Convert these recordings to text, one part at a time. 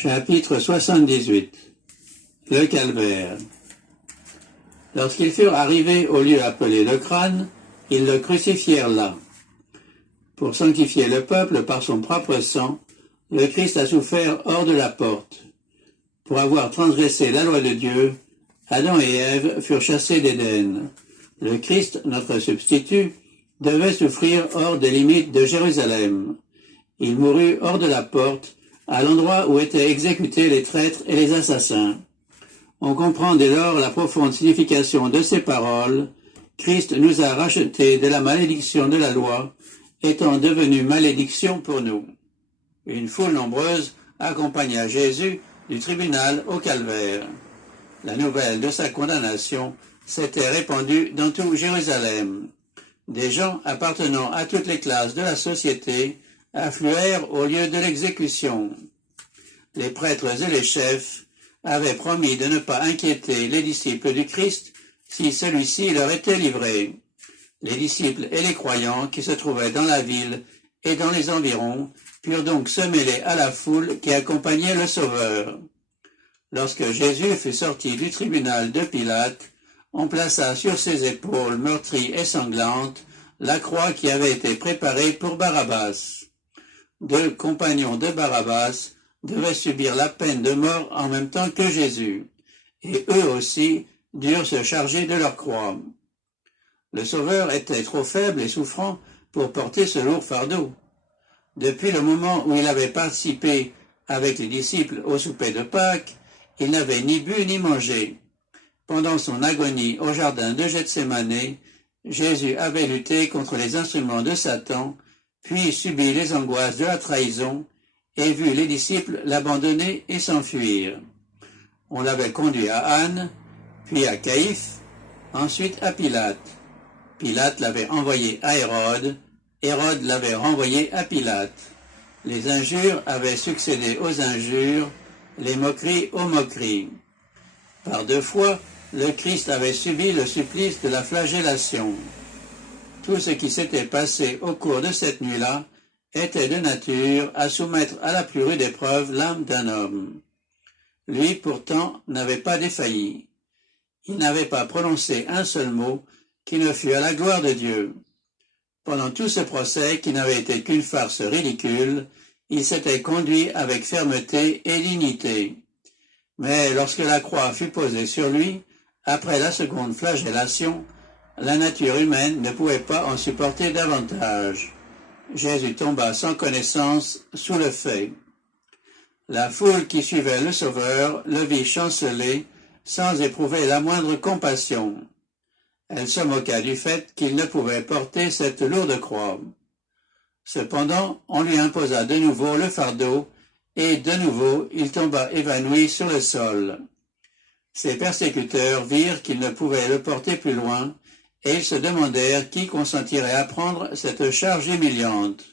Chapitre 78. Le calvaire. Lorsqu'ils furent arrivés au lieu appelé le crâne, ils le crucifièrent là. Pour sanctifier le peuple par son propre sang, le Christ a souffert hors de la porte. Pour avoir transgressé la loi de Dieu, Adam et Ève furent chassés d'Éden. Le Christ, notre substitut, devait souffrir hors des limites de Jérusalem. Il mourut hors de la porte, à l'endroit où étaient exécutés les traîtres et les assassins. On comprend dès lors la profonde signification de ces paroles. Christ nous a rachetés de la malédiction de la loi, étant devenu malédiction pour nous. Une foule nombreuse accompagna Jésus du tribunal au calvaire. La nouvelle de sa condamnation s'était répandue dans tout Jérusalem. Des gens appartenant à toutes les classes de la société affluèrent au lieu de l'exécution. Les prêtres et les chefs avaient promis de ne pas inquiéter les disciples du Christ si celui-ci leur était livré. Les disciples et les croyants qui se trouvaient dans la ville et dans les environs purent donc se mêler à la foule qui accompagnait le Sauveur. Lorsque Jésus fut sorti du tribunal de Pilate, on plaça sur ses épaules meurtries et sanglantes la croix qui avait été préparée pour Barabbas. 2 compagnons de Barabbas devaient subir la peine de mort en même temps que Jésus, et eux aussi durent se charger de leur croix. Le Sauveur était trop faible et souffrant pour porter ce lourd fardeau. Depuis le moment où il avait participé avec les disciples au souper de Pâques, il n'avait ni bu ni mangé. Pendant son agonie au jardin de Gethsémane, Jésus avait lutté contre les instruments de Satan, puis subi les angoisses de la trahison, et vu les disciples l'abandonner et s'enfuir. On l'avait conduit à Anne, puis à Caïphe, ensuite à Pilate. Pilate l'avait envoyé à Hérode, Hérode l'avait renvoyé à Pilate. Les injures avaient succédé aux injures, les moqueries aux moqueries. Par 2 fois, le Christ avait subi le supplice de la flagellation. Tout ce qui s'était passé au cours de cette nuit-là était de nature à soumettre à la plus rude épreuve l'âme d'un homme. Lui, pourtant, n'avait pas défailli. Il n'avait pas prononcé un seul mot qui ne fût à la gloire de Dieu. Pendant tout ce procès, qui n'avait été qu'une farce ridicule, il s'était conduit avec fermeté et dignité. Mais lorsque la croix fut posée sur lui, après la seconde flagellation, la nature humaine ne pouvait pas en supporter davantage. Jésus tomba sans connaissance sous le fait. La foule qui suivait le Sauveur le vit chanceler sans éprouver la moindre compassion. Elle se moqua du fait qu'il ne pouvait porter cette lourde croix. Cependant, on lui imposa de nouveau le fardeau, et de nouveau il tomba évanoui sur le sol. Ses persécuteurs virent qu'ils ne pouvaient le porter plus loin, et ils se demandèrent qui consentirait à prendre cette charge humiliante.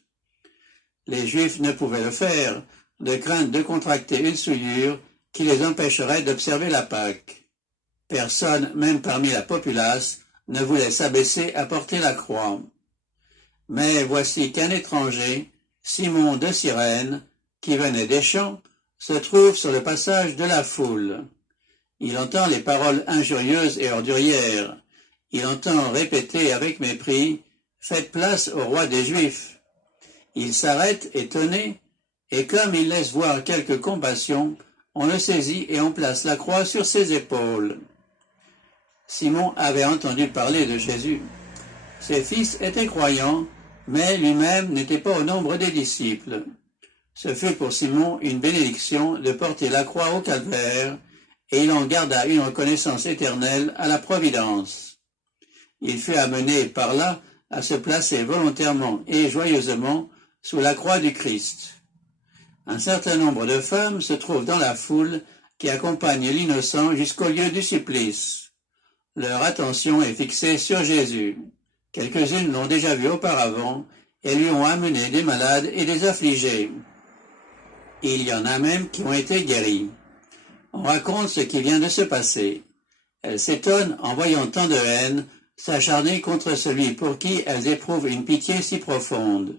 Les Juifs ne pouvaient le faire, de crainte de contracter une souillure qui les empêcherait d'observer la Pâque. Personne, même parmi la populace, ne voulait s'abaisser à porter la croix. Mais voici qu'un étranger, Simon de Cyrène, qui venait des champs, se trouve sur le passage de la foule. Il entend les paroles injurieuses et ordurières. Il entend répéter avec mépris « Faites place au roi des Juifs ». Il s'arrête étonné, et comme il laisse voir quelque compassion, on le saisit et on place la croix sur ses épaules. Simon avait entendu parler de Jésus. Ses fils étaient croyants, mais lui-même n'était pas au nombre des disciples. Ce fut pour Simon une bénédiction de porter la croix au calvaire, et il en garda une reconnaissance éternelle à la Providence. Il fut amené par là à se placer volontairement et joyeusement sous la croix du Christ. Un certain nombre de femmes se trouvent dans la foule qui accompagne l'innocent jusqu'au lieu du supplice. Leur attention est fixée sur Jésus. Quelques-unes l'ont déjà vu auparavant et lui ont amené des malades et des affligés. Il y en a même qui ont été guéris. On raconte ce qui vient de se passer. Elles s'étonnent en voyant tant de haine s'acharner contre celui pour qui elles éprouvent une pitié si profonde.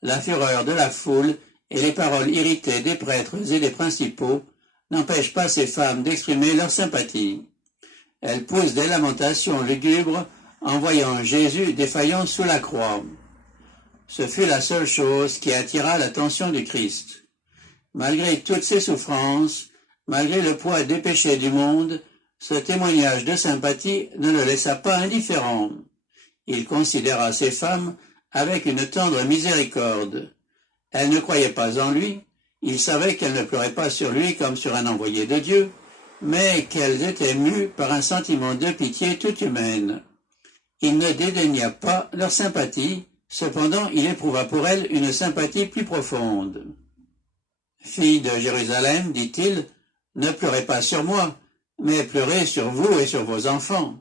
La fureur de la foule et les paroles irritées des prêtres et des principaux n'empêchent pas ces femmes d'exprimer leur sympathie. Elles poussent des lamentations lugubres en voyant Jésus défaillant sous la croix. Ce fut la seule chose qui attira l'attention du Christ. Malgré toutes ses souffrances, malgré le poids des péchés du monde, ce témoignage de sympathie ne le laissa pas indifférent. Il considéra ces femmes avec une tendre miséricorde. Elles ne croyaient pas en lui, il savait qu'elles ne pleuraient pas sur lui comme sur un envoyé de Dieu, mais qu'elles étaient mues par un sentiment de pitié toute humaine. Il ne dédaigna pas leur sympathie, cependant il éprouva pour elles une sympathie plus profonde. « Filles de Jérusalem, dit-il, ne pleurez pas sur moi, mais pleurez sur vous et sur vos enfants. »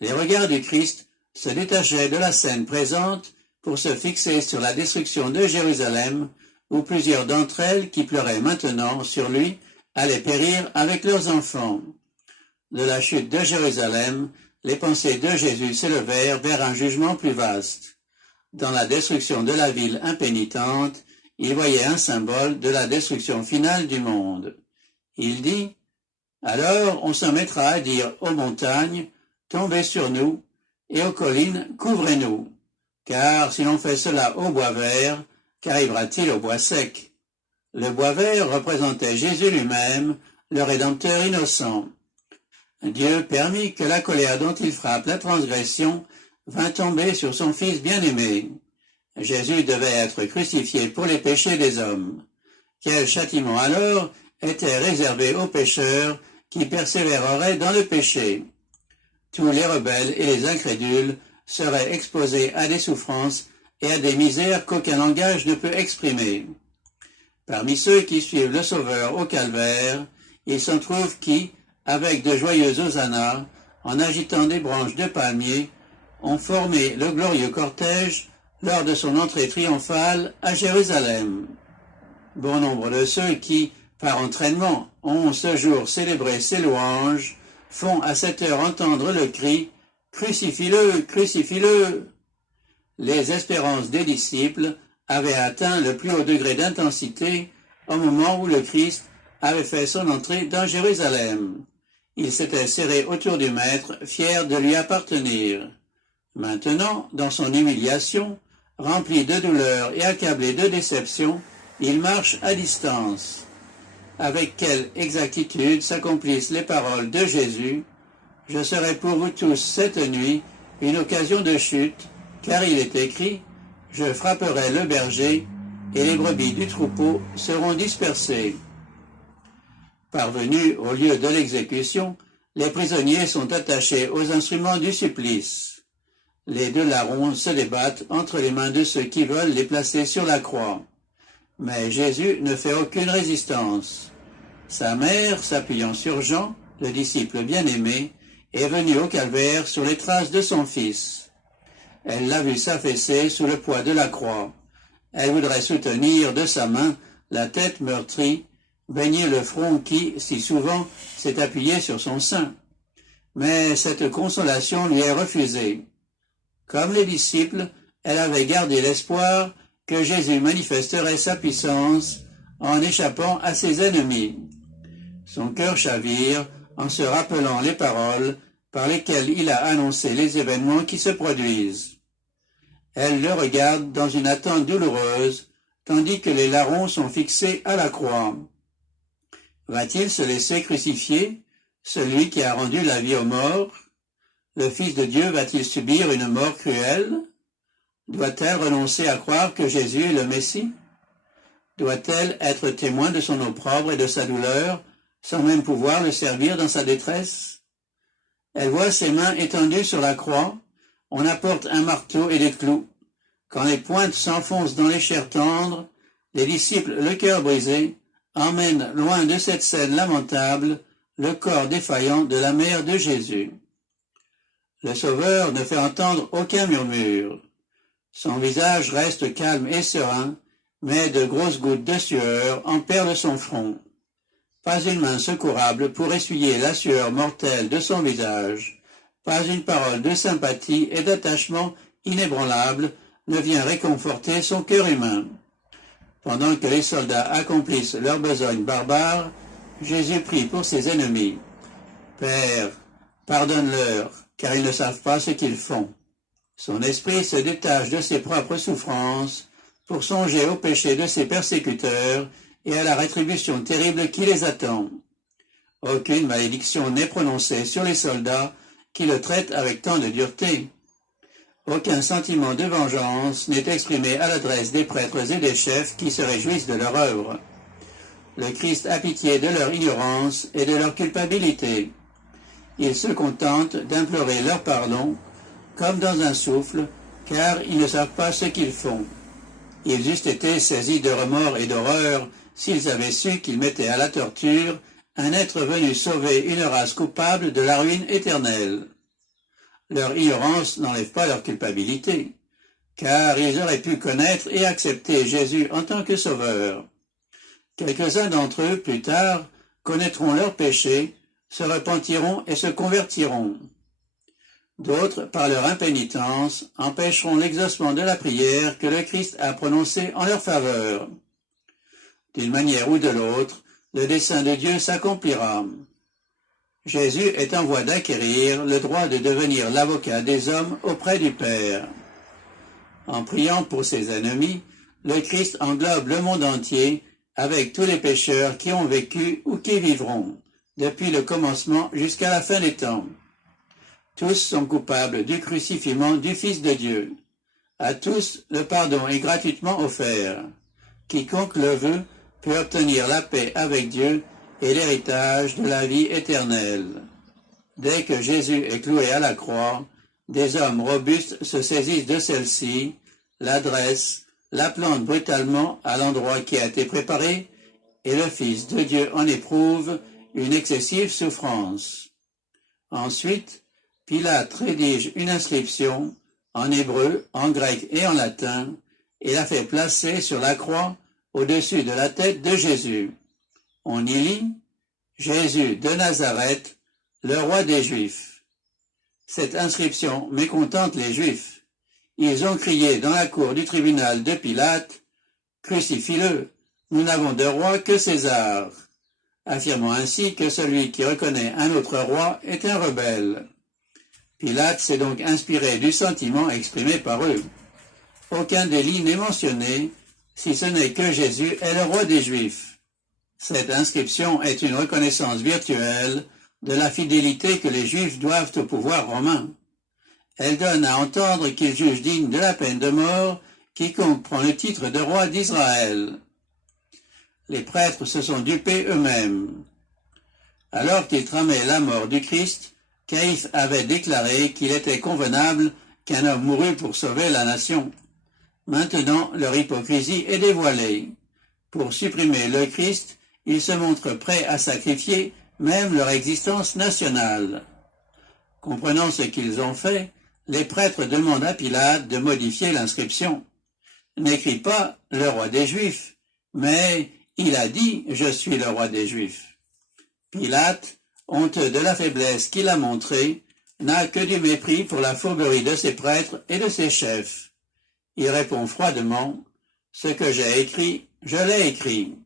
Les regards du Christ se détachaient de la scène présente pour se fixer sur la destruction de Jérusalem, où plusieurs d'entre elles qui pleuraient maintenant sur lui allaient périr avec leurs enfants. De la chute de Jérusalem, les pensées de Jésus s'élevèrent vers un jugement plus vaste. Dans la destruction de la ville impénitente, il voyait un symbole de la destruction finale du monde. Il dit « Alors on s'en mettra à dire aux montagnes, tombez sur nous, et aux collines, couvrez-nous. Car si l'on fait cela au bois vert, qu'arrivera-t-il au bois sec ?» Le bois vert représentait Jésus lui-même, le Rédempteur innocent. Dieu permit que la colère dont il frappe la transgression vint tomber sur son Fils bien-aimé. Jésus devait être crucifié pour les péchés des hommes. Quel châtiment alors était réservé aux pécheurs qui persévéreraient dans le péché? Tous les rebelles et les incrédules seraient exposés à des souffrances et à des misères qu'aucun langage ne peut exprimer. Parmi ceux qui suivent le Sauveur au calvaire, il s'en trouve qui, avec de joyeux hosannas, en agitant des branches de palmier, ont formé le glorieux cortège lors de son entrée triomphale à Jérusalem. Bon nombre de ceux qui, par entraînement, ont ce jour célébré ses louanges, font à cette heure entendre le cri « Crucifie-le, crucifie-le » Les espérances des disciples avaient atteint le plus haut degré d'intensité au moment où le Christ avait fait son entrée dans Jérusalem. Ils s'étaient serrés autour du Maître, fiers de lui appartenir. Maintenant, dans son humiliation, rempli de douleur et accablé de déception, il marche à distance. Avec quelle exactitude s'accomplissent les paroles de Jésus: « Je serai pour vous tous cette nuit une occasion de chute, car il est écrit, je frapperai le berger, et les brebis du troupeau seront dispersées. » Parvenus au lieu de l'exécution, les prisonniers sont attachés aux instruments du supplice. Les deux larrons se débattent entre les mains de ceux qui veulent les placer sur la croix. Mais Jésus ne fait aucune résistance. Sa mère, s'appuyant sur Jean, le disciple bien-aimé, est venue au calvaire sur les traces de son fils. Elle l'a vu s'affaisser sous le poids de la croix. Elle voudrait soutenir de sa main la tête meurtrie, baigner le front qui, si souvent, s'est appuyé sur son sein. Mais cette consolation lui est refusée. Comme les disciples, elle avait gardé l'espoir que Jésus manifesterait sa puissance en échappant à ses ennemis. Son cœur chavire en se rappelant les paroles par lesquelles il a annoncé les événements qui se produisent. Elle le regarde dans une attente douloureuse, tandis que les larrons sont fixés à la croix. Va-t-il se laisser crucifier, celui qui a rendu la vie aux morts? Le Fils de Dieu va-t-il subir une mort cruelle? Doit-elle renoncer à croire que Jésus est le Messie? Doit-elle être témoin de son opprobre et de sa douleur, sans même pouvoir le servir dans sa détresse? Elle voit ses mains étendues sur la croix, on apporte un marteau et des clous. Quand les pointes s'enfoncent dans les chairs tendres, les disciples, le cœur brisé, emmènent loin de cette scène lamentable le corps défaillant de la mère de Jésus. Le Sauveur ne fait entendre aucun murmure. Son visage reste calme et serein, mais de grosses gouttes de sueur emperlent son front. Pas une main secourable pour essuyer la sueur mortelle de son visage. Pas une parole de sympathie et d'attachement inébranlable ne vient réconforter son cœur humain. Pendant que les soldats accomplissent leur besogne barbare, Jésus prie pour ses ennemis. Père, pardonne-leur, car ils ne savent pas ce qu'ils font. Son esprit se détache de ses propres souffrances pour songer au péché de ses persécuteurs et à la rétribution terrible qui les attend. Aucune malédiction n'est prononcée sur les soldats qui le traitent avec tant de dureté. Aucun sentiment de vengeance n'est exprimé à l'adresse des prêtres et des chefs qui se réjouissent de leur œuvre. Le Christ a pitié de leur ignorance et de leur culpabilité. Il se contente d'implorer leur pardon, comme dans un souffle, car ils ne savent pas ce qu'ils font. Ils eussent été saisis de remords et d'horreur s'ils avaient su qu'ils mettaient à la torture un être venu sauver une race coupable de la ruine éternelle. Leur ignorance n'enlève pas leur culpabilité, car ils auraient pu connaître et accepter Jésus en tant que sauveur. Quelques-uns d'entre eux, plus tard, connaîtront leurs péchés, se repentiront et se convertiront. D'autres, par leur impénitence, empêcheront l'exaucement de la prière que le Christ a prononcée en leur faveur. D'une manière ou de l'autre, le dessein de Dieu s'accomplira. Jésus est en voie d'acquérir le droit de devenir l'avocat des hommes auprès du Père. En priant pour ses ennemis, le Christ englobe le monde entier avec tous les pécheurs qui ont vécu ou qui vivront, depuis le commencement jusqu'à la fin des temps. Tous sont coupables du crucifixion du Fils de Dieu. À tous, le pardon est gratuitement offert. Quiconque le veut peut obtenir la paix avec Dieu et l'héritage de la vie éternelle. Dès que Jésus est cloué à la croix, des hommes robustes se saisissent de celle-ci, l'adressent, la plantent brutalement à l'endroit qui a été préparé, et le Fils de Dieu en éprouve une excessive souffrance. Ensuite, Pilate rédige une inscription en hébreu, en grec et en latin, et la fait placer sur la croix au-dessus de la tête de Jésus. On y lit « Jésus de Nazareth, le roi des Juifs ». Cette inscription mécontente les Juifs. Ils ont crié dans la cour du tribunal de Pilate « Crucifie-le, nous n'avons de roi que César », affirmant ainsi que celui qui reconnaît un autre roi est un rebelle. Pilate s'est donc inspiré du sentiment exprimé par eux. Aucun délit n'est mentionné, si ce n'est que Jésus est le roi des Juifs. Cette inscription est une reconnaissance virtuelle de la fidélité que les Juifs doivent au pouvoir romain. Elle donne à entendre qu'ils jugent digne de la peine de mort quiconque prend le titre de roi d'Israël. Les prêtres se sont dupés eux-mêmes. Alors qu'ils tramaient la mort du Christ, Caïphe avait déclaré qu'il était convenable qu'un homme mourût pour sauver la nation. Maintenant, leur hypocrisie est dévoilée. Pour supprimer le Christ, ils se montrent prêts à sacrifier même leur existence nationale. Comprenant ce qu'ils ont fait, les prêtres demandent à Pilate de modifier l'inscription. N'écrit pas « le roi des Juifs », mais il a dit « je suis le roi des Juifs ». Pilate, honteux de la faiblesse qu'il a montrée, n'a que du mépris pour la fourberie de ses prêtres et de ses chefs. Il répond froidement « Ce que j'ai écrit, je l'ai écrit ».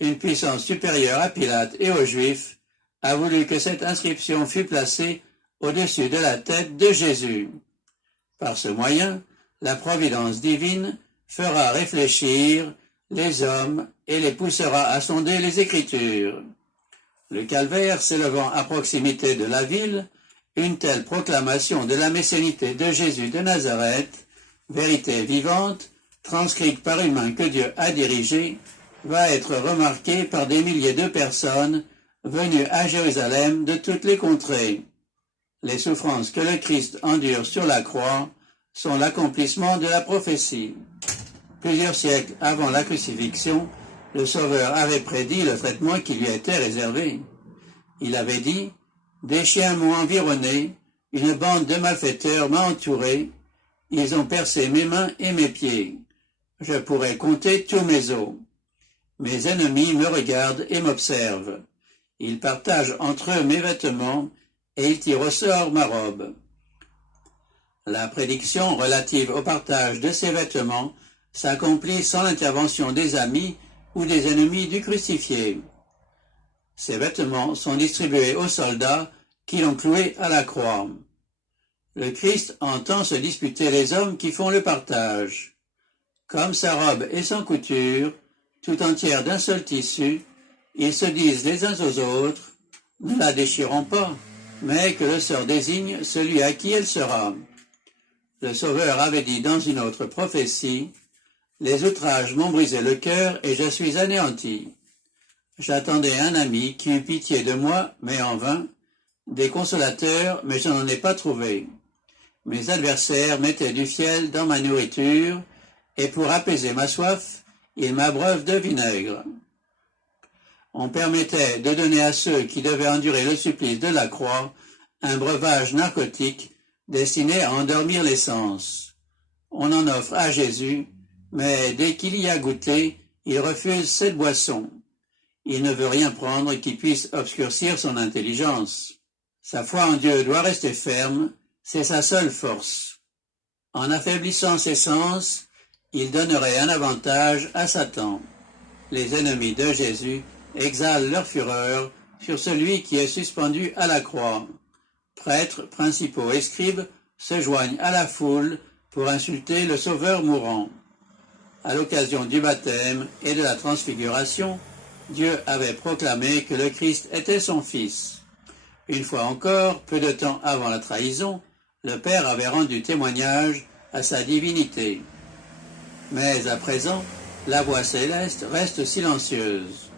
Une puissance supérieure à Pilate et aux Juifs a voulu que cette inscription fût placée au-dessus de la tête de Jésus. Par ce moyen, la providence divine fera réfléchir les hommes et les poussera à sonder les Écritures. Le calvaire s'élevant à proximité de la ville, une telle proclamation de la messianité de Jésus de Nazareth, vérité vivante, transcrite par une main que Dieu a dirigée, va être remarquée par des milliers de personnes venues à Jérusalem de toutes les contrées. Les souffrances que le Christ endure sur la croix sont l'accomplissement de la prophétie. Plusieurs siècles avant la crucifixion, le Sauveur avait prédit le traitement qui lui était réservé. Il avait dit « Des chiens m'ont environné, une bande de malfaiteurs m'a entouré, ils ont percé mes mains et mes pieds. Je pourrais compter tous mes os. Mes ennemis me regardent et m'observent. Ils partagent entre eux mes vêtements et ils tirent au sort ma robe. » La prédiction relative au partage de ces vêtements s'accomplit sans l'intervention des amis ou des ennemis du crucifié. Ses vêtements sont distribués aux soldats qui l'ont cloué à la croix. Le Christ entend se disputer les hommes qui font le partage. Comme sa robe est sans couture, tout entière d'un seul tissu, ils se disent les uns aux autres, ne la déchirons pas, mais que le sort désigne celui à qui elle sera. Le Sauveur avait dit dans une autre prophétie, « Les outrages m'ont brisé le cœur et je suis anéanti. J'attendais un ami qui eut pitié de moi, mais en vain, des consolateurs, mais je n'en ai pas trouvé. Mes adversaires mettaient du fiel dans ma nourriture, et pour apaiser ma soif, ils m'abreuvent de vinaigre. » On permettait de donner à ceux qui devaient endurer le supplice de la croix un breuvage narcotique destiné à endormir les sens. On en offre à Jésus, mais dès qu'il y a goûté, il refuse cette boisson. Il ne veut rien prendre qui puisse obscurcir son intelligence. Sa foi en Dieu doit rester ferme, c'est sa seule force. En affaiblissant ses sens, il donnerait un avantage à Satan. Les ennemis de Jésus exhalent leur fureur sur celui qui est suspendu à la croix. Prêtres, principaux et scribes se joignent à la foule pour insulter le Sauveur mourant. À l'occasion du baptême et de la transfiguration, Dieu avait proclamé que le Christ était son Fils. Une fois encore, peu de temps avant la trahison, le Père avait rendu témoignage à sa divinité. Mais à présent, la voix céleste reste silencieuse.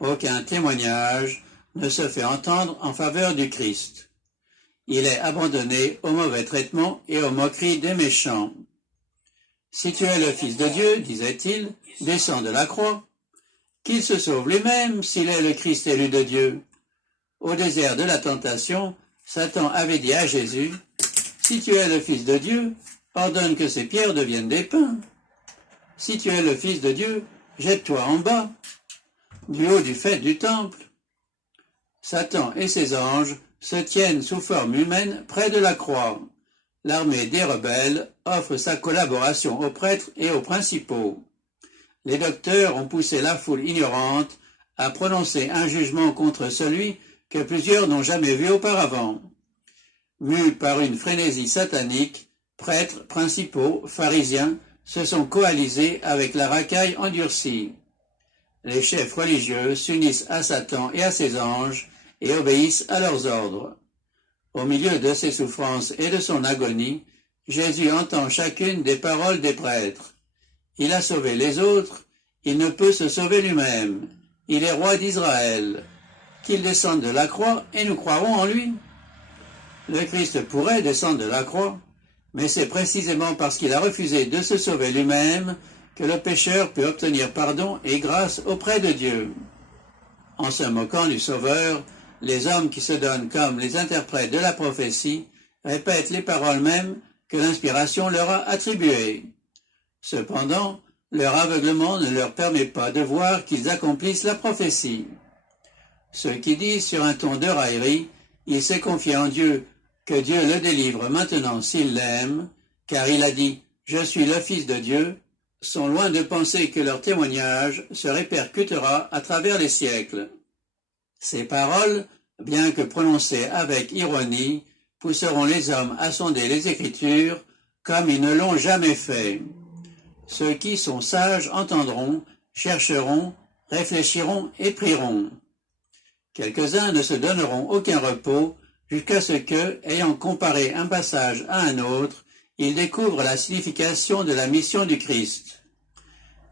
Aucun témoignage ne se fait entendre en faveur du Christ. Il est abandonné au mauvais traitement et aux moqueries des méchants. « Si tu es le Fils de Dieu, disait-il, descends de la croix. Qu'il se sauve lui-même s'il est le Christ élu de Dieu. » Au désert de la tentation, Satan avait dit à Jésus, « Si tu es le Fils de Dieu, ordonne que ces pierres deviennent des pains. Si tu es le Fils de Dieu, jette-toi en bas, du haut du faîte du temple. » Satan et ses anges se tiennent sous forme humaine près de la croix. L'armée des rebelles offre sa collaboration aux prêtres et aux principaux. Les docteurs ont poussé la foule ignorante à prononcer un jugement contre celui que plusieurs n'ont jamais vu auparavant. Mus par une frénésie satanique, prêtres, principaux, pharisiens se sont coalisés avec la racaille endurcie. Les chefs religieux s'unissent à Satan et à ses anges et obéissent à leurs ordres. Au milieu de ses souffrances et de son agonie, Jésus entend chacune des paroles des prêtres. Il a sauvé les autres, il ne peut se sauver lui-même. Il est roi d'Israël. Qu'il descende de la croix et nous croirons en lui. Le Christ pourrait descendre de la croix, mais c'est précisément parce qu'il a refusé de se sauver lui-même que le pécheur peut obtenir pardon et grâce auprès de Dieu. En se moquant du Sauveur, les hommes qui se donnent comme les interprètes de la prophétie répètent les paroles mêmes que l'inspiration leur a attribuées. Cependant, leur aveuglement ne leur permet pas de voir qu'ils accomplissent la prophétie. Ceux qui disent sur un ton de raillerie, il s'est confié en Dieu, que Dieu le délivre maintenant s'il l'aime, car il a dit « Je suis le Fils de Dieu », sont loin de penser que leur témoignage se répercutera à travers les siècles. Ces paroles, bien que prononcées avec ironie, pousseront les hommes à sonder les Écritures comme ils ne l'ont jamais fait. Ceux qui sont sages entendront, chercheront, réfléchiront et prieront. Quelques-uns ne se donneront aucun repos jusqu'à ce que, ayant comparé un passage à un autre, ils découvrent la signification de la mission du Christ.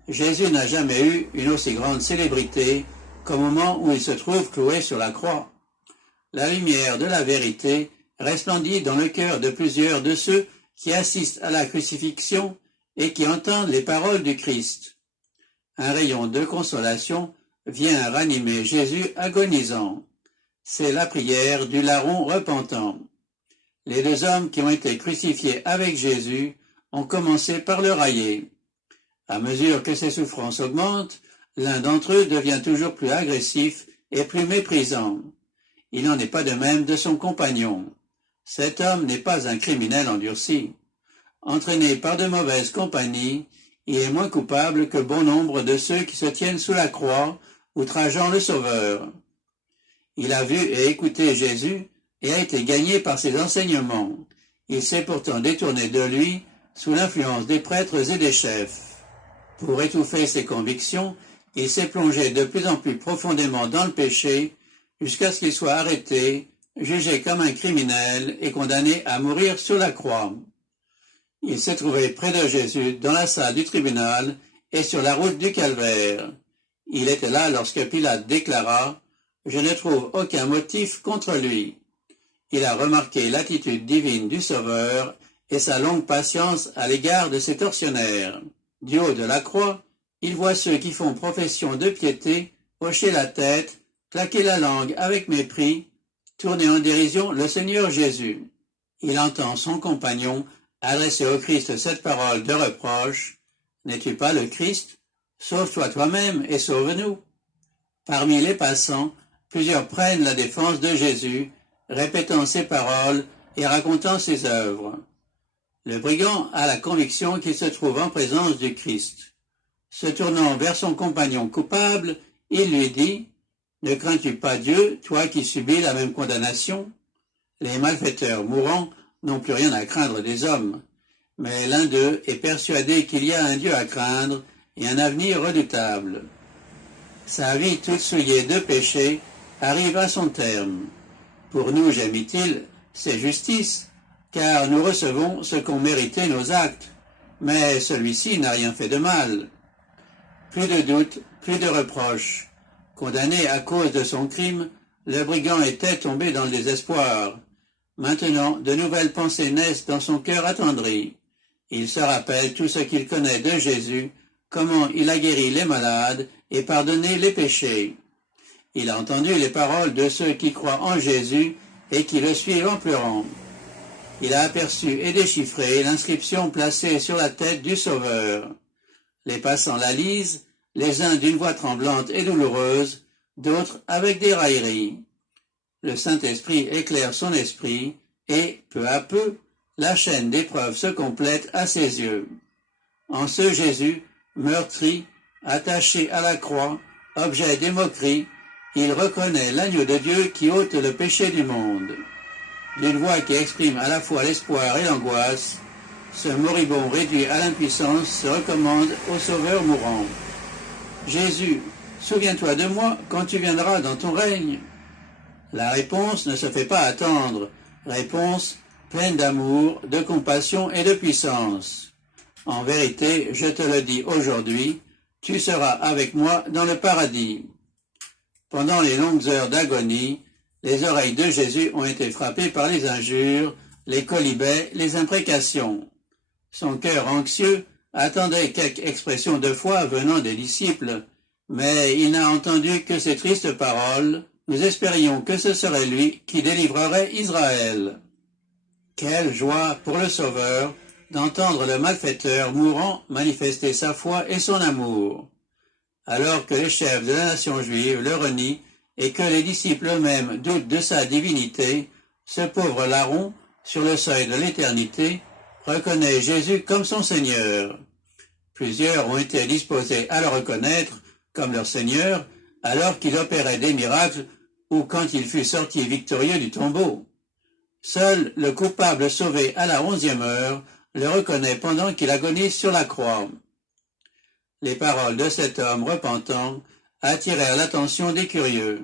Jésus n'a jamais eu une aussi grande célébrité qu'au moment où il se trouve cloué sur la croix. La lumière de la vérité resplendit dans le cœur de plusieurs de ceux qui assistent à la crucifixion et qui entendent les paroles du Christ. Un rayon de consolation vient ranimer Jésus agonisant. C'est la prière du larron repentant. Les deux hommes qui ont été crucifiés avec Jésus ont commencé par le railler. À mesure que ses souffrances augmentent, l'un d'entre eux devient toujours plus agressif et plus méprisant. Il n'en est pas de même de son compagnon. Cet homme n'est pas un criminel endurci. entraîné par de mauvaises compagnies, il est moins coupable que bon nombre de ceux qui se tiennent sous la croix, outrageant le Sauveur. Il a vu et écouté Jésus et a été gagné par ses enseignements. Il s'est pourtant détourné de lui sous l'influence des prêtres et des chefs. Pour étouffer ses convictions, il s'est plongé de plus en plus profondément dans le péché jusqu'à ce qu'il soit arrêté, jugé comme un criminel et condamné à mourir sur la croix. Il s'est trouvé près de Jésus dans la salle du tribunal et sur la route du Calvaire. Il était là lorsque Pilate déclara « Je ne trouve aucun motif contre lui ». Il a remarqué l'attitude divine du Sauveur et sa longue patience à l'égard de ses tortionnaires. Du haut de la croix, il voit ceux qui font profession de piété hocher la tête, claquer la langue avec mépris, tourner en dérision le Seigneur Jésus. Il entend son compagnon adresser au Christ cette parole de reproche. « N'es-tu pas le Christ? Sauve-toi toi-même et sauve-nous. » Parmi les passants, plusieurs prennent la défense de Jésus, répétant ses paroles et racontant ses œuvres. Le brigand a la conviction qu'il se trouve en présence du Christ. Se tournant vers son compagnon coupable, il lui dit « Ne crains-tu pas Dieu, toi qui subis la même condamnation ?» Les malfaiteurs mourants n'ont plus rien à craindre des hommes, mais l'un d'eux est persuadé qu'il y a un Dieu à craindre et un avenir redoutable. Sa vie toute souillée de péché arrive à son terme. Pour nous, gémit-il, c'est justice, car nous recevons ce qu'ont mérité nos actes, mais celui-ci n'a rien fait de mal. Plus de doute, plus de reproches. Condamné à cause de son crime, le brigand était tombé dans le désespoir. Maintenant, de nouvelles pensées naissent dans son cœur attendri. Il se rappelle tout ce qu'il connaît de Jésus, comment il a guéri les malades et pardonné les péchés. Il a entendu les paroles de ceux qui croient en Jésus et qui le suivent en pleurant. Il a aperçu et déchiffré l'inscription placée sur la tête du Sauveur. Les passants la lisent, les uns d'une voix tremblante et douloureuse, d'autres avec des railleries. Le Saint-Esprit éclaire son esprit et, peu à peu, la chaîne d'épreuves se complète à ses yeux. En ce Jésus, meurtri, attaché à la croix, objet des moqueries, il reconnaît l'agneau de Dieu qui ôte le péché du monde. D'une voix qui exprime à la fois l'espoir et l'angoisse, ce moribond réduit à l'impuissance se recommande au Sauveur mourant. « Jésus, souviens-toi de moi quand tu viendras dans ton règne. » La réponse ne se fait pas attendre, réponse pleine d'amour, de compassion et de puissance. « En vérité, je te le dis aujourd'hui, tu seras avec moi dans le paradis. » Pendant les longues heures d'agonie, les oreilles de Jésus ont été frappées par les injures, les quolibets, les imprécations. Son cœur anxieux attendait quelque expression de foi venant des disciples, mais il n'a entendu que ces tristes paroles. Nous espérions que ce serait lui qui délivrerait Israël. Quelle joie pour le Sauveur d'entendre le malfaiteur mourant manifester sa foi et son amour. Alors que les chefs de la nation juive le renient et que les disciples eux-mêmes doutent de sa divinité, ce pauvre larron, sur le seuil de l'éternité, reconnaît Jésus comme son Seigneur. Plusieurs ont été disposés à le reconnaître comme leur Seigneur alors qu'il opérait des miracles ou quand il fut sorti victorieux du tombeau. Seul le coupable sauvé à la 11e heure le reconnaît pendant qu'il agonise sur la croix. Les paroles de cet homme repentant attirèrent l'attention des curieux.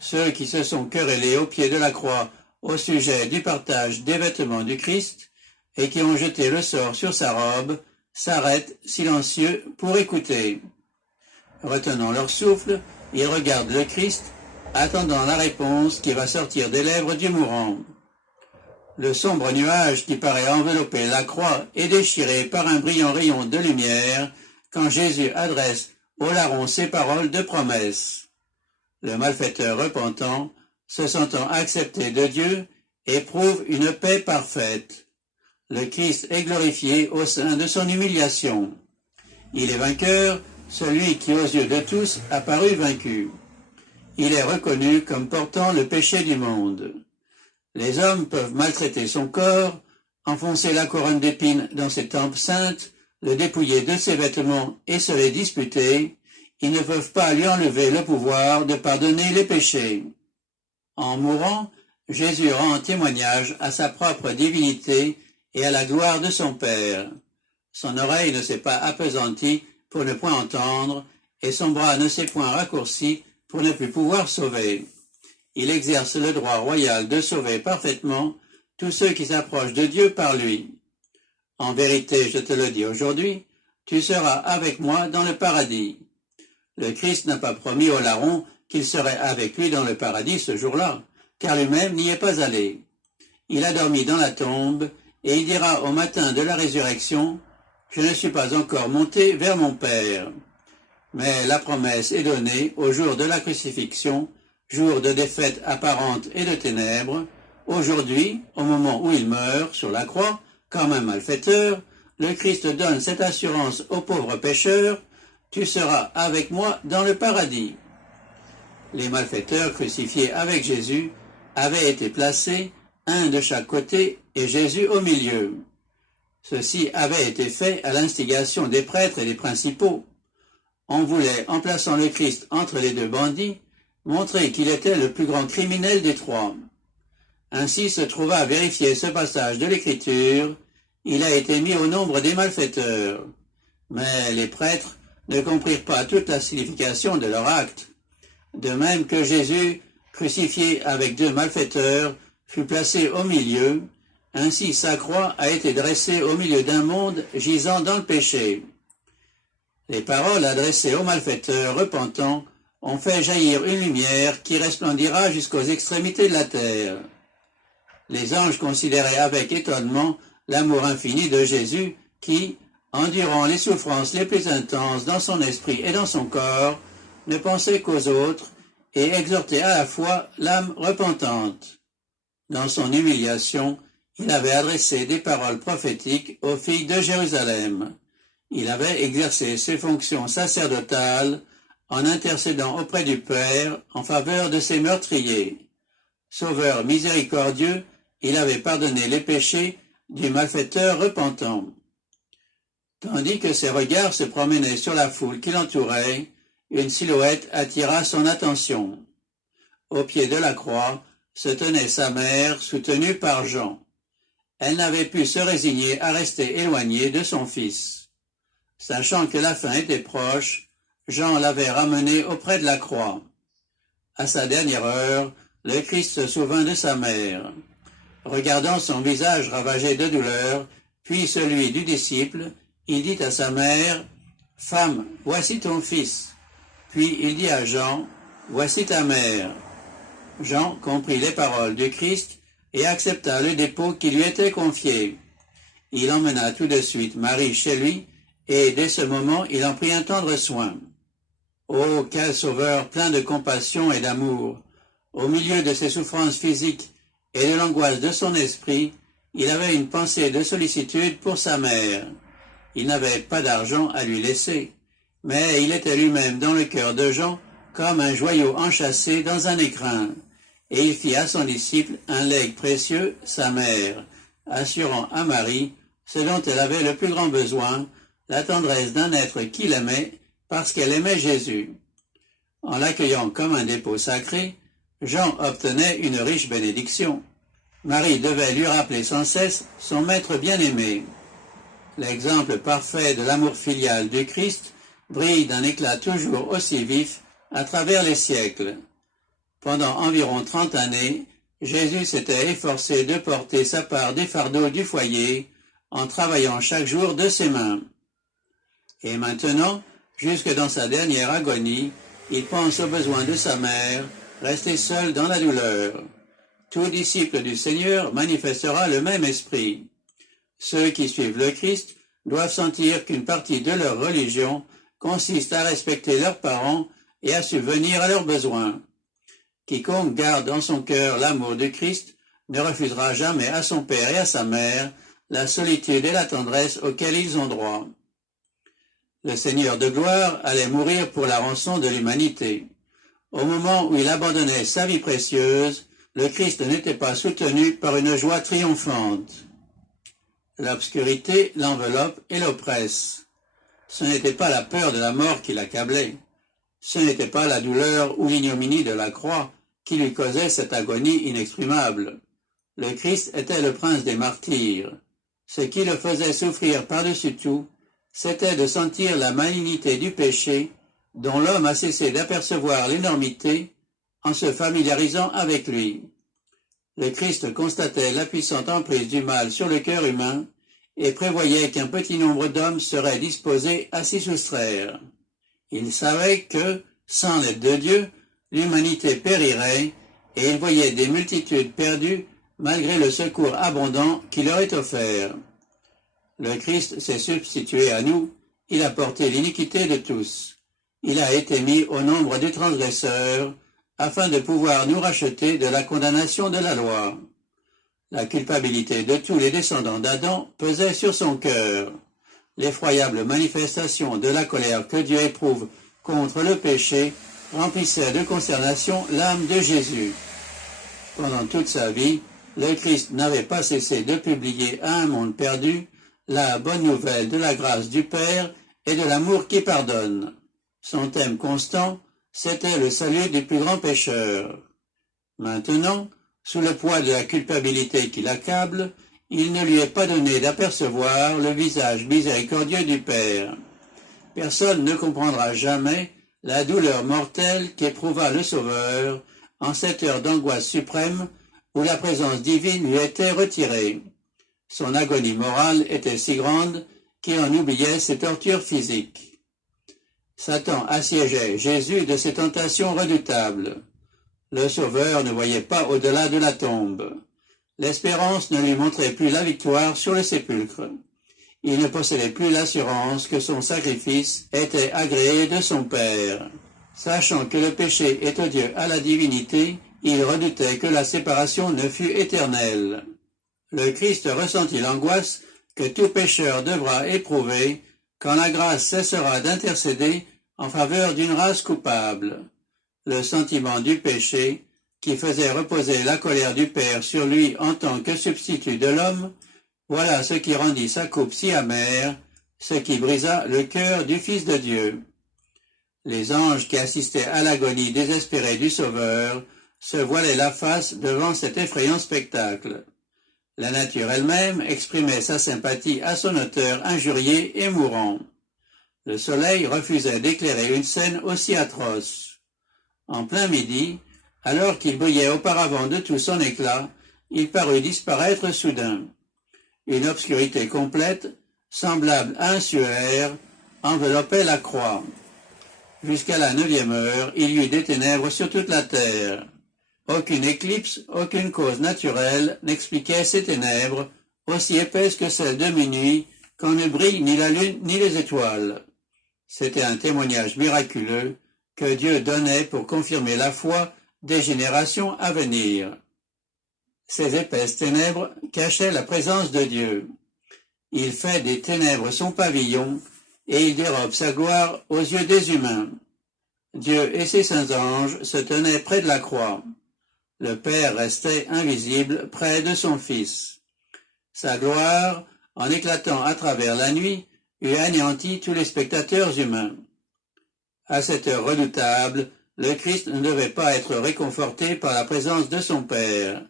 Ceux qui se sont querellés au pied de la croix au sujet du partage des vêtements du Christ et qui ont jeté le sort sur sa robe s'arrêtent silencieux pour écouter. Retenant leur souffle, ils regardent le Christ, attendant la réponse qui va sortir des lèvres du mourant. Le sombre nuage qui paraît envelopper la croix est déchiré par un brillant rayon de lumière quand Jésus adresse au larron ses paroles de promesse. Le malfaiteur repentant, se sentant accepté de Dieu, éprouve une paix parfaite. Le Christ est glorifié au sein de son humiliation. Il est vainqueur, celui qui aux yeux de tous a paru vaincu. Il est reconnu comme portant le péché du monde. Les hommes peuvent maltraiter son corps, enfoncer la couronne d'épines dans ses tempes saintes, le dépouiller de ses vêtements et se les disputer, ils ne peuvent pas lui enlever le pouvoir de pardonner les péchés. En mourant, Jésus rend témoignage à sa propre divinité et à la gloire de son Père. Son oreille ne s'est pas appesantie pour ne point entendre, et son bras ne s'est point raccourci pour ne plus pouvoir sauver. Il exerce le droit royal de sauver parfaitement tous ceux qui s'approchent de Dieu par lui. En vérité, je te le dis aujourd'hui, tu seras avec moi dans le paradis. Le Christ n'a pas promis au larron qu'il serait avec lui dans le paradis ce jour-là, car lui-même n'y est pas allé. Il a dormi dans la tombe, et il dira au matin de la résurrection, « Je ne suis pas encore monté vers mon Père ». Mais la promesse est donnée au jour de la crucifixion, jour de défaite apparente et de ténèbres. Aujourd'hui, au moment où il meurt sur la croix, comme un malfaiteur, le Christ donne cette assurance aux pauvres pécheurs, « Tu seras avec moi dans le paradis ». Les malfaiteurs crucifiés avec Jésus avaient été placés, un de chaque côté et Jésus au milieu. Ceci avait été fait à l'instigation des prêtres et des principaux. On voulait, en plaçant le Christ entre les deux bandits, montrer qu'il était le plus grand criminel des trois. Ainsi se trouva à vérifier ce passage de l'Écriture, il a été mis au nombre des malfaiteurs. Mais les prêtres ne comprirent pas toute la signification de leur acte. De même que Jésus, crucifié avec deux malfaiteurs, fut placé au milieu, ainsi sa croix a été dressée au milieu d'un monde gisant dans le péché. Les paroles adressées aux malfaiteurs repentants ont fait jaillir une lumière qui resplendira jusqu'aux extrémités de la terre. Les anges considéraient avec étonnement l'amour infini de Jésus qui, endurant les souffrances les plus intenses dans son esprit et dans son corps, ne pensait qu'aux autres et exhortait à la fois l'âme repentante. Dans son humiliation, il avait adressé des paroles prophétiques aux filles de Jérusalem. Il avait exercé ses fonctions sacerdotales en intercédant auprès du Père en faveur de ses meurtriers. Sauveur miséricordieux, il avait pardonné les péchés du malfaiteur repentant. Tandis que ses regards se promenaient sur la foule qui l'entourait, une silhouette attira son attention. Au pied de la croix se tenait sa mère, soutenue par Jean. Elle n'avait pu se résigner à rester éloignée de son fils. Sachant que la fin était proche, Jean l'avait ramené auprès de la croix. À sa dernière heure, le Christ se souvint de sa mère. Regardant son visage ravagé de douleur, puis celui du disciple, il dit à sa mère, « Femme, voici ton fils. » Puis il dit à Jean, « Voici ta mère. » Jean comprit les paroles du Christ et accepta le dépôt qui lui était confié. Il emmena tout de suite Marie chez lui, et dès ce moment il en prit un tendre soin. Oh, quel sauveur plein de compassion et d'amour! Au milieu de ses souffrances physiques et de l'angoisse de son esprit, il avait une pensée de sollicitude pour sa mère. Il n'avait pas d'argent à lui laisser, mais il était lui-même dans le cœur de Jean comme un joyau enchâssé dans un écrin, et il fit à son disciple un legs précieux, sa mère, assurant à Marie ce dont elle avait le plus grand besoin, la tendresse d'un être qui l'aimait parce qu'elle aimait Jésus. En l'accueillant comme un dépôt sacré, Jean obtenait une riche bénédiction. Marie devait lui rappeler sans cesse son maître bien-aimé. L'exemple parfait de l'amour filial du Christ brille d'un éclat toujours aussi vif à travers les siècles. Pendant environ 30 années, Jésus s'était efforcé de porter sa part des fardeaux du foyer en travaillant chaque jour de ses mains. Et maintenant, jusque dans sa dernière agonie, il pense aux besoins de sa mère, restée seule dans la douleur. Tout disciple du Seigneur manifestera le même esprit. Ceux qui suivent le Christ doivent sentir qu'une partie de leur religion consiste à respecter leurs parents et à subvenir à leurs besoins. Quiconque garde en son cœur l'amour du Christ ne refusera jamais à son père et à sa mère la solitude et la tendresse auxquelles ils ont droit. Le Seigneur de gloire allait mourir pour la rançon de l'humanité. Au moment où il abandonnait sa vie précieuse, le Christ n'était pas soutenu par une joie triomphante. L'obscurité l'enveloppe et l'oppresse. Ce n'était pas la peur de la mort qui l'accablait. Ce n'était pas la douleur ou l'ignominie de la croix qui lui causait cette agonie inexprimable. Le Christ était le prince des martyrs. Ce qui le faisait souffrir par-dessus tout, c'était de sentir la malignité du péché dont l'homme a cessé d'apercevoir l'énormité en se familiarisant avec lui. Le Christ constatait la puissante emprise du mal sur le cœur humain et prévoyait qu'un petit nombre d'hommes seraient disposés à s'y soustraire. Il savait que, sans l'aide de Dieu, l'humanité périrait et il voyait des multitudes perdues malgré le secours abondant qui leur est offert. Le Christ s'est substitué à nous, il a porté l'iniquité de tous. Il a été mis au nombre des transgresseurs, afin de pouvoir nous racheter de la condamnation de la loi. La culpabilité de tous les descendants d'Adam pesait sur son cœur. L'effroyable manifestation de la colère que Dieu éprouve contre le péché remplissait de consternation l'âme de Jésus. Pendant toute sa vie, le Christ n'avait pas cessé de publier à un monde perdu la bonne nouvelle de la grâce du Père et de l'amour qui pardonne. Son thème constant, c'était le salut du plus grand pécheur. Maintenant, sous le poids de la culpabilité qui l'accable, il ne lui est pas donné d'apercevoir le visage miséricordieux du Père. Personne ne comprendra jamais la douleur mortelle qu'éprouva le Sauveur en cette heure d'angoisse suprême où la présence divine lui était retirée. Son agonie morale était si grande qu'il en oubliait ses tortures physiques. Satan assiégeait Jésus de ses tentations redoutables. Le Sauveur ne voyait pas au-delà de la tombe. L'espérance ne lui montrait plus la victoire sur le sépulcre. Il ne possédait plus l'assurance que son sacrifice était agréé de son Père. Sachant que le péché est odieux à la divinité, il redoutait que la séparation ne fût éternelle. Le Christ ressentit l'angoisse que tout pécheur devra éprouver quand la grâce cessera d'intercéder en faveur d'une race coupable. Le sentiment du péché, qui faisait reposer la colère du Père sur lui en tant que substitut de l'homme, voilà ce qui rendit sa coupe si amère, ce qui brisa le cœur du Fils de Dieu. Les anges qui assistaient à l'agonie désespérée du Sauveur se voilaient la face devant cet effrayant spectacle. La nature elle-même exprimait sa sympathie à son auteur injurié et mourant. Le soleil refusait d'éclairer une scène aussi atroce. En plein midi, alors qu'il brillait auparavant de tout son éclat, il parut disparaître soudain. Une obscurité complète, semblable à un suaire, enveloppait la croix. Jusqu'à la 9e heure, il y eut des ténèbres sur toute la terre. Aucune éclipse, aucune cause naturelle n'expliquait ces ténèbres, aussi épaisses que celles de minuit, quand ne brillent ni la lune ni les étoiles. C'était un témoignage miraculeux que Dieu donnait pour confirmer la foi des générations à venir. Ces épaisses ténèbres cachaient la présence de Dieu. Il fait des ténèbres son pavillon, et il dérobe sa gloire aux yeux des humains. Dieu et ses saints anges se tenaient près de la croix. Le Père restait invisible près de son Fils. Sa gloire, en éclatant à travers la nuit, eût anéanti tous les spectateurs humains. À cette heure redoutable, le Christ ne devait pas être réconforté par la présence de son Père.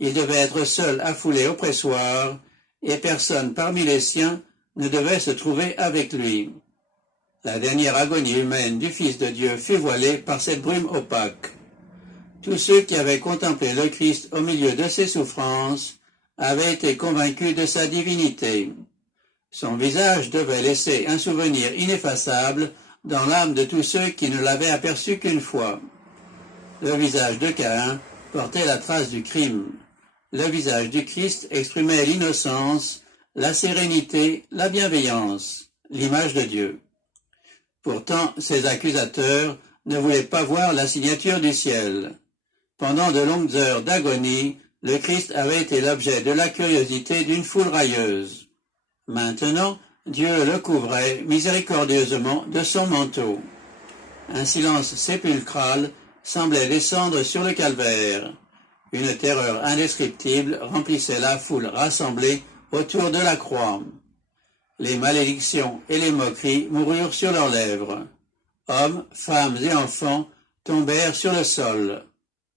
Il devait être seul affoulé au pressoir, et personne parmi les siens ne devait se trouver avec lui. La dernière agonie humaine du Fils de Dieu fut voilée par cette brume opaque. Tous ceux qui avaient contemplé le Christ au milieu de ses souffrances avaient été convaincus de sa divinité. Son visage devait laisser un souvenir ineffaçable dans l'âme de tous ceux qui ne l'avaient aperçu qu'une fois. Le visage de Caïn portait la trace du crime. Le visage du Christ exprimait l'innocence, la sérénité, la bienveillance, l'image de Dieu. Pourtant, ses accusateurs ne voulaient pas voir la signature du ciel. Pendant de longues heures d'agonie, le Christ avait été l'objet de la curiosité d'une foule railleuse. Maintenant, Dieu le couvrait miséricordieusement de son manteau. Un silence sépulcral semblait descendre sur le calvaire. Une terreur indescriptible remplissait la foule rassemblée autour de la croix. Les malédictions et les moqueries moururent sur leurs lèvres. Hommes, femmes et enfants tombèrent sur le sol.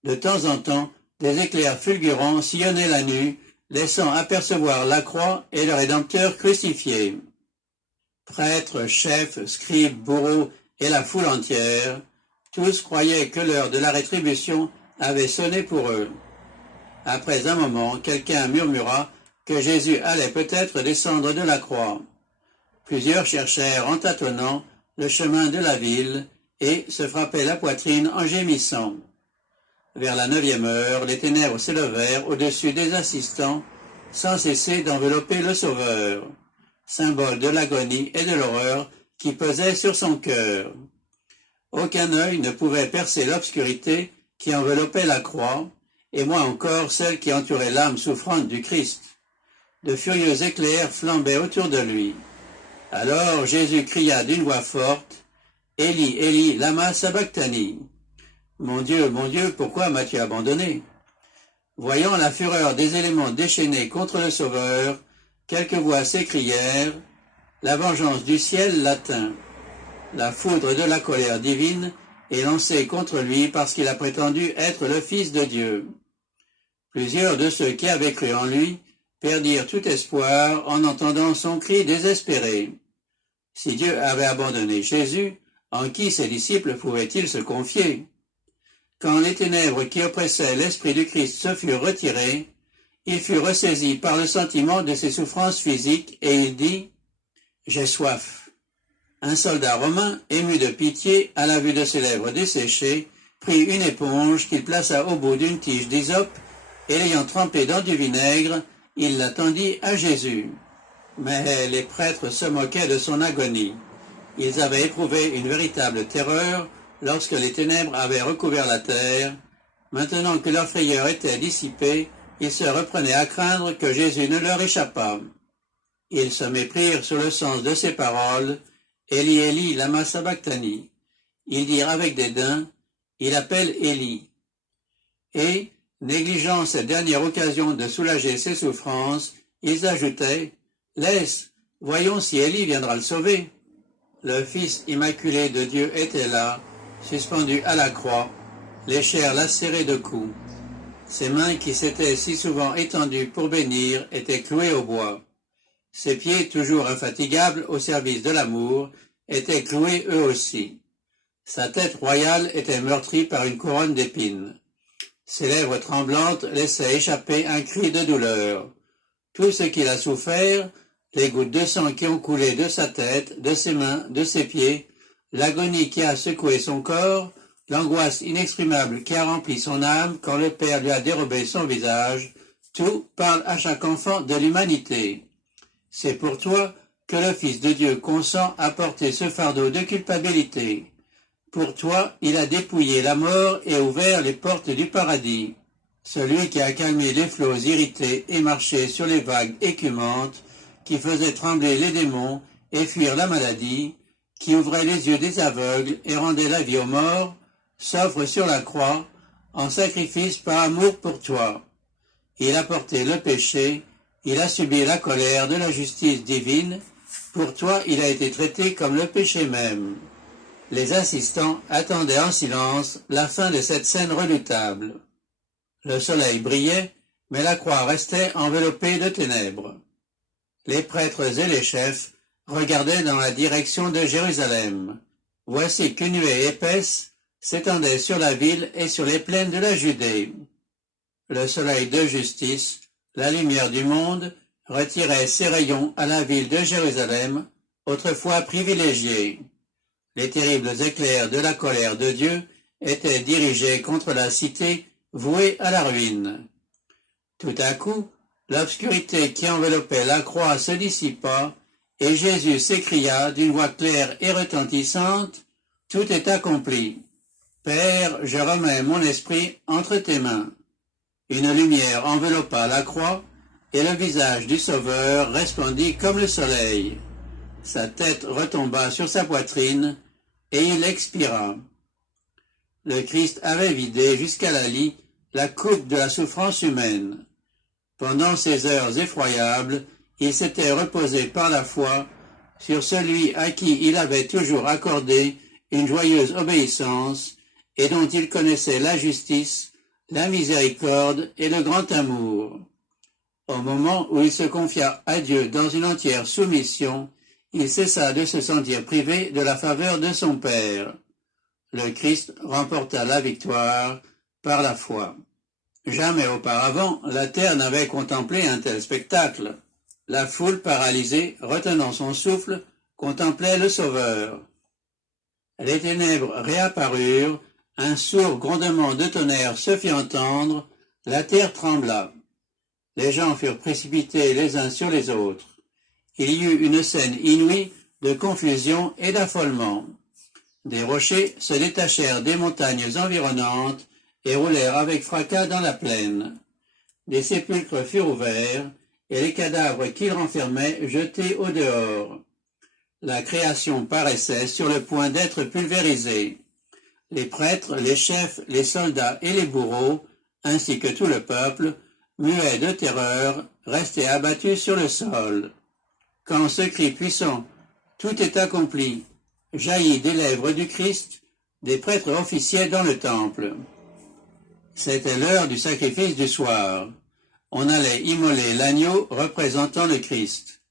De temps en temps, des éclairs fulgurants sillonnaient la nuit, laissant apercevoir la croix et le Rédempteur crucifié. Prêtres, chefs, scribes, bourreaux et la foule entière, tous croyaient que l'heure de la rétribution avait sonné pour eux. Après un moment, quelqu'un murmura que Jésus allait peut-être descendre de la croix. Plusieurs cherchèrent en tâtonnant le chemin de la ville et se frappaient la poitrine en gémissant. Vers la 9e heure, les ténèbres s'élevèrent au-dessus des assistants, sans cesser d'envelopper le Sauveur, symbole de l'agonie et de l'horreur qui pesait sur son cœur. Aucun œil ne pouvait percer l'obscurité qui enveloppait la croix, et moins encore celle qui entourait l'âme souffrante du Christ. De furieux éclairs flambaient autour de lui. Alors Jésus cria d'une voix forte, « Élie, Élie, lama sabachthani » ? Mon Dieu, pourquoi m'as-tu abandonné » Voyant la fureur des éléments déchaînés contre le Sauveur, quelques voix s'écrièrent, « La vengeance du ciel l'atteint. La foudre de la colère divine est lancée contre lui parce qu'il a prétendu être le Fils de Dieu. » Plusieurs de ceux qui avaient cru en lui perdirent tout espoir en entendant son cri désespéré. Si Dieu avait abandonné Jésus, en qui ses disciples pouvaient-ils se confier ? Quand les ténèbres qui oppressaient l'esprit du Christ se furent retirées, il fut ressaisi par le sentiment de ses souffrances physiques et il dit « J'ai soif ». Un soldat romain, ému de pitié à la vue de ses lèvres desséchées, prit une éponge qu'il plaça au bout d'une tige d'hysope et l'ayant trempée dans du vinaigre, il la tendit à Jésus. Mais les prêtres se moquaient de son agonie. Ils avaient éprouvé une véritable terreur lorsque les ténèbres avaient recouvert la terre. Maintenant que leur frayeur était dissipée, ils se reprenaient à craindre que Jésus ne leur échappât. Ils se méprirent sur le sens de ces paroles, « Élie, Élie, lama sabachthani » Ils dirent avec dédain, « Il appelle Élie » Et, négligeant cette dernière occasion de soulager ses souffrances, ils ajoutaient, « Laisse, voyons si Élie viendra le sauver. » Le Fils immaculé de Dieu était là, suspendu à la croix, les chairs lacérées de coups. Ses mains qui s'étaient si souvent étendues pour bénir étaient clouées au bois. Ses pieds, toujours infatigables au service de l'amour, étaient cloués eux aussi. Sa tête royale était meurtrie par une couronne d'épines. Ses lèvres tremblantes laissaient échapper un cri de douleur. Tout ce qu'il a souffert, les gouttes de sang qui ont coulé de sa tête, de ses mains, de ses pieds, l'agonie qui a secoué son corps, l'angoisse inexprimable qui a rempli son âme quand le Père lui a dérobé son visage, tout parle à chaque enfant de l'humanité. C'est pour toi que le Fils de Dieu consent à porter ce fardeau de culpabilité. Pour toi, il a dépouillé la mort et ouvert les portes du paradis. Celui qui a calmé les flots irrités et marché sur les vagues écumantes, qui faisait trembler les démons et fuir la maladie, qui ouvrait les yeux des aveugles et rendait la vie aux morts, s'offre sur la croix en sacrifice par amour pour toi. Il a porté le péché, il a subi la colère de la justice divine, pour toi il a été traité comme le péché même. Les assistants attendaient en silence la fin de cette scène redoutable. Le soleil brillait, mais la croix restait enveloppée de ténèbres. Les prêtres et les chefs regardaient dans la direction de Jérusalem. Voici qu'une nuée épaisse s'étendait sur la ville et sur les plaines de la Judée. Le soleil de justice, la lumière du monde, retirait ses rayons à la ville de Jérusalem, autrefois privilégiée. Les terribles éclairs de la colère de Dieu étaient dirigés contre la cité vouée à la ruine. Tout à coup, l'obscurité qui enveloppait la croix se dissipa, et Jésus s'écria d'une voix claire et retentissante, « Tout est accompli. Père, je remets mon esprit entre tes mains. » Une lumière enveloppa la croix, et le visage du Sauveur resplendit comme le soleil. Sa tête retomba sur sa poitrine, et il expira. Le Christ avait vidé jusqu'à la lie la coupe de la souffrance humaine. Pendant ces heures effroyables, il s'était reposé par la foi sur celui à qui il avait toujours accordé une joyeuse obéissance et dont il connaissait la justice, la miséricorde et le grand amour. Au moment où il se confia à Dieu dans une entière soumission, il cessa de se sentir privé de la faveur de son Père. Le Christ remporta la victoire par la foi. Jamais auparavant, la terre n'avait contemplé un tel spectacle. La foule paralysée, retenant son souffle, contemplait le Sauveur. Les ténèbres réapparurent, un sourd grondement de tonnerre se fit entendre, la terre trembla. Les gens furent précipités les uns sur les autres. Il y eut une scène inouïe de confusion et d'affolement. Des rochers se détachèrent des montagnes environnantes et roulèrent avec fracas dans la plaine. Des sépulcres furent ouverts, et les cadavres qu'ils renfermaient jetés au dehors. La création paraissait sur le point d'être pulvérisée. Les prêtres, les chefs, les soldats et les bourreaux, ainsi que tout le peuple, muets de terreur, restaient abattus sur le sol. Quand ce cri puissant « Tout est accompli » jaillit des lèvres du Christ, des prêtres officiaient dans le temple. C'était l'heure du sacrifice du soir. On allait immoler l'agneau représentant le Christ.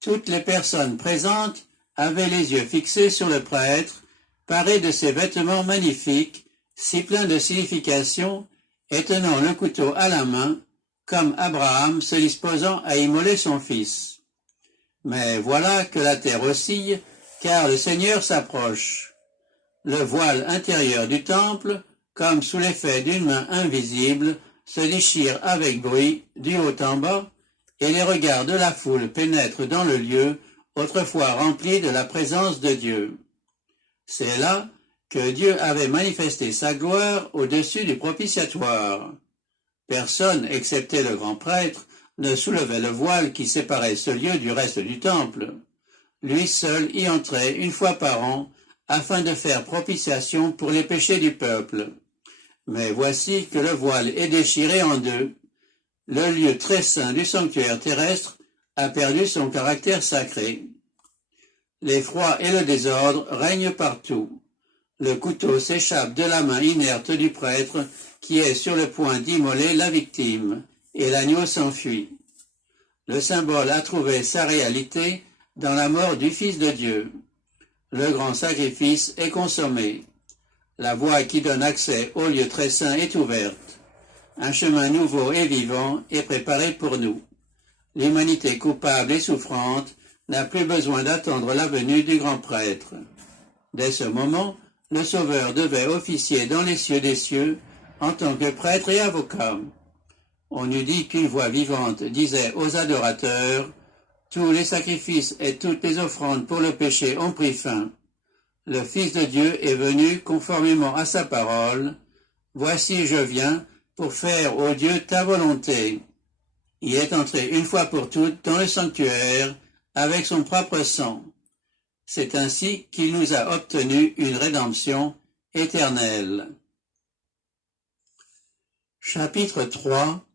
Toutes les personnes présentes avaient les yeux fixés sur le prêtre, paré de ses vêtements magnifiques, si pleins de signification, et tenant le couteau à la main, comme Abraham se disposant à immoler son fils. Mais voilà que la terre oscille, car le Seigneur s'approche. Le voile intérieur du temple, comme sous l'effet d'une main invisible, se déchire avec bruit du haut en bas, et les regards de la foule pénètrent dans le lieu, autrefois rempli de la présence de Dieu. C'est là que Dieu avait manifesté sa gloire au-dessus du propitiatoire. Personne, excepté le grand prêtre, ne soulevait le voile qui séparait ce lieu du reste du temple. Lui seul y entrait une fois par an, afin de faire propitiation pour les péchés du peuple. Mais voici que le voile est déchiré en deux. Le lieu très saint du sanctuaire terrestre a perdu son caractère sacré. L'effroi et le désordre règnent partout. Le couteau s'échappe de la main inerte du prêtre qui est sur le point d'immoler la victime, et l'agneau s'enfuit. Le symbole a trouvé sa réalité dans la mort du Fils de Dieu. Le grand sacrifice est consommé. La voie qui donne accès au lieu très saint est ouverte. Un chemin nouveau et vivant est préparé pour nous. L'humanité coupable et souffrante n'a plus besoin d'attendre la venue du grand prêtre. Dès ce moment, le Sauveur devait officier dans les cieux des cieux en tant que prêtre et avocat. On eût dit qu'une voix vivante disait aux adorateurs « Tous les sacrifices et toutes les offrandes pour le péché ont pris fin. Le Fils de Dieu est venu conformément à sa parole. Voici je viens pour faire, ô Dieu, ta volonté. » Il est entré une fois pour toutes dans le sanctuaire avec son propre sang. C'est ainsi qu'il nous a obtenu une rédemption éternelle. Chapitre 3.